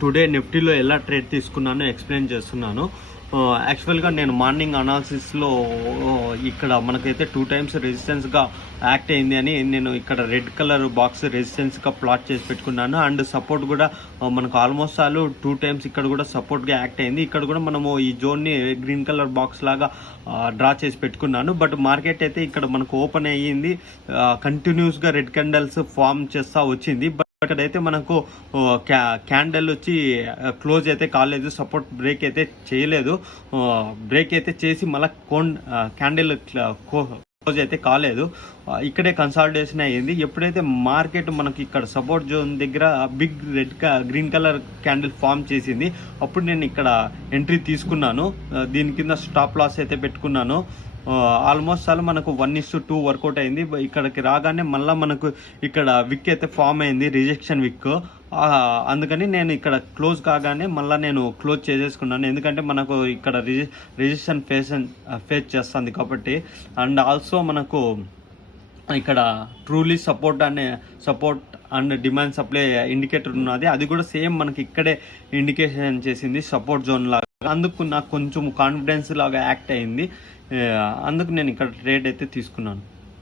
Today నిఫ్టీలో ఎలా trade తీసుకున్నానో explain చేస్తున్నాను. యాక్చువల్గా నేను మార్నింగ్ అనాలిసిస్లో ఇక్కడ మనకైతే 2 times రెసిస్టెన్స్గా యాక్ట్ అయింది అని నేను ఇక్కడ రెడ్ కలర్ బాక్స్ రెసిస్టెన్స్గా ప్లాట్ చేసి పెట్టుకున్నాను. అండ్ సపోర్ట్ కూడా మనకు ఆల్మోస్ట్ 2 times ఇక్కడ కూడా సపోర్ట్గా యాక్ట్ అయింది. ఇక్కడ కూడా మనము ఈ జోన్ని గ్రీన్ కలర్ బాక్స్ లాగా డ్రా చేసి పెట్టుకున్నాను. బట్ మార్కెట్ అయితే ఇక్కడ మనకు ఓపెన్ అయ్యింది, కంటిన్యూస్గా రెడ్ క్యాండిల్స్ ఫామ్ చేస్తూ వచ్చింది. ఇక్కడైతే మనకు క్యాండిల్ వచ్చి క్లోజ్ అయితే కాలేదు, సపోర్ట్ బ్రేక్ అయితే చేయలేదు. బ్రేక్ అయితే చేసి మళ్ళీ క్యాండిల్ క్లోజ్ అయితే కాలేదు. ఇక్కడే కన్సాలిడేషన్ అయ్యింది. ఎప్పుడైతే మార్కెట్ మనకి ఇక్కడ సపోర్ట్ జోన్ దగ్గర big green colour candle form చేసింది, అప్పుడు నేను ఇక్కడ ఎంట్రీ తీసుకున్నాను. దీని కింద స్టాప్ లాస్ అయితే పెట్టుకున్నాను. ఆల్మోస్ట్ మనకు 1:2 వర్కౌట్ అయింది. ఇక్కడికి రాగానే మళ్ళీ మనకు ఇక్కడ విక్ అయితే ఫామ్ అయింది, రిజెక్షన్ విక్. అందుకని నేను ఇక్కడ క్లోజ్ కాగానే మళ్ళీ నేను క్లోజ్ చేసేసుకున్నాను, ఎందుకంటే మనకు ఇక్కడ రిజెక్షన్ ఫేస్ చేస్తుంది కాబట్టి. అండ్ ఆల్సో మనకు ఇక్కడ truly support and demand supply indicator ఉన్నది, అది కూడా సేమ్ మనకి ఇక్కడే ఇండికేషన్ చేసింది సపోర్ట్ జోన్ లాగా. అందుకు నాకు కొంచెం కాన్ఫిడెన్స్ లాగా యాక్ట్ అయింది. అందుకు నేను ఇక్కడ ట్రేడ్ అయితే తీసుకున్నాను.